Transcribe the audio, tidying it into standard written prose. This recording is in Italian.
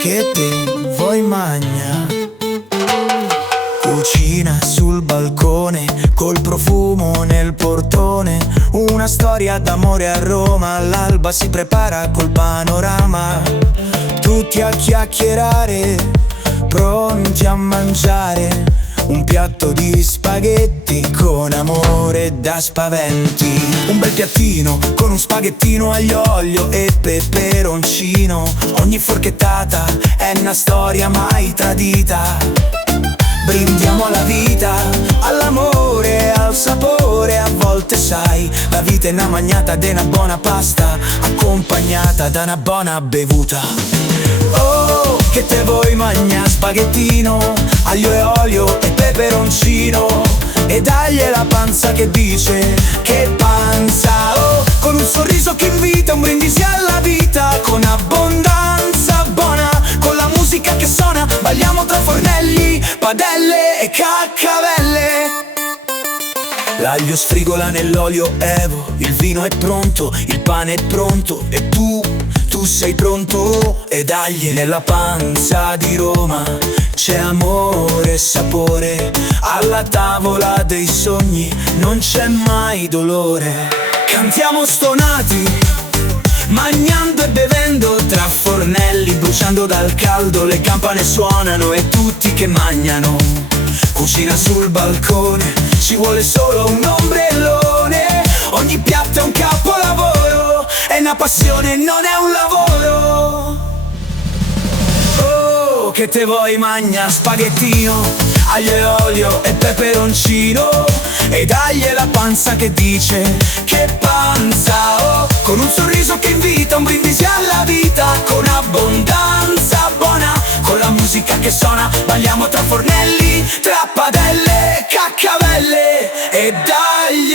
che te vuoi magna. Cucina sul balcone, col profumo nel portone, una storia d'amore a Roma, all'alba si prepara col panorama. Tutti a chiacchierare, pronti a mangiare un piatto di spaghetti con amore da spaventi. Un bel piattino con un spaghettino aglio, olio e peperoncino. Ogni forchettata è una storia mai tradita. Brindiamo alla vita, all'amore, al sapore. A volte sai, la vita è una magnata de una buona pasta, accompagnata da una buona bevuta. Oh, che te vuoi mangia spaghettino, aglio e olio e peperoncino, e dagli la panza che dice che panza. Oh, con un sorriso che invita, un brindisi alla vita, con abbondanza buona, con la musica che suona, balliamo tra fornelli, padelle e caccavelle. L'aglio sfrigola nell'olio evo, il vino è pronto, il pane è pronto e tu sei pronto. E dagli nella panza di Roma c'è amore e sapore, alla tavola dei sogni non c'è mai dolore. Cantiamo stonati, mangiando e bevendo tra fornelli, bruciando dal caldo, le campane suonano e tutti che mangiano. Cucina sul balcone, ci vuole solo un ombrellone, ogni piatto è un capolavoro, è una passione, non è un lavoro. Oh, che te vuoi magna spaghettino, aglio e olio e peperoncino, e dagli la panza che dice che panza. Oh, con un sorriso che invita, un brindisi alla vita, con abbondanza buona, con la musica che suona, balliamo tra fornelli, tra padelle, caccavelle, e dagli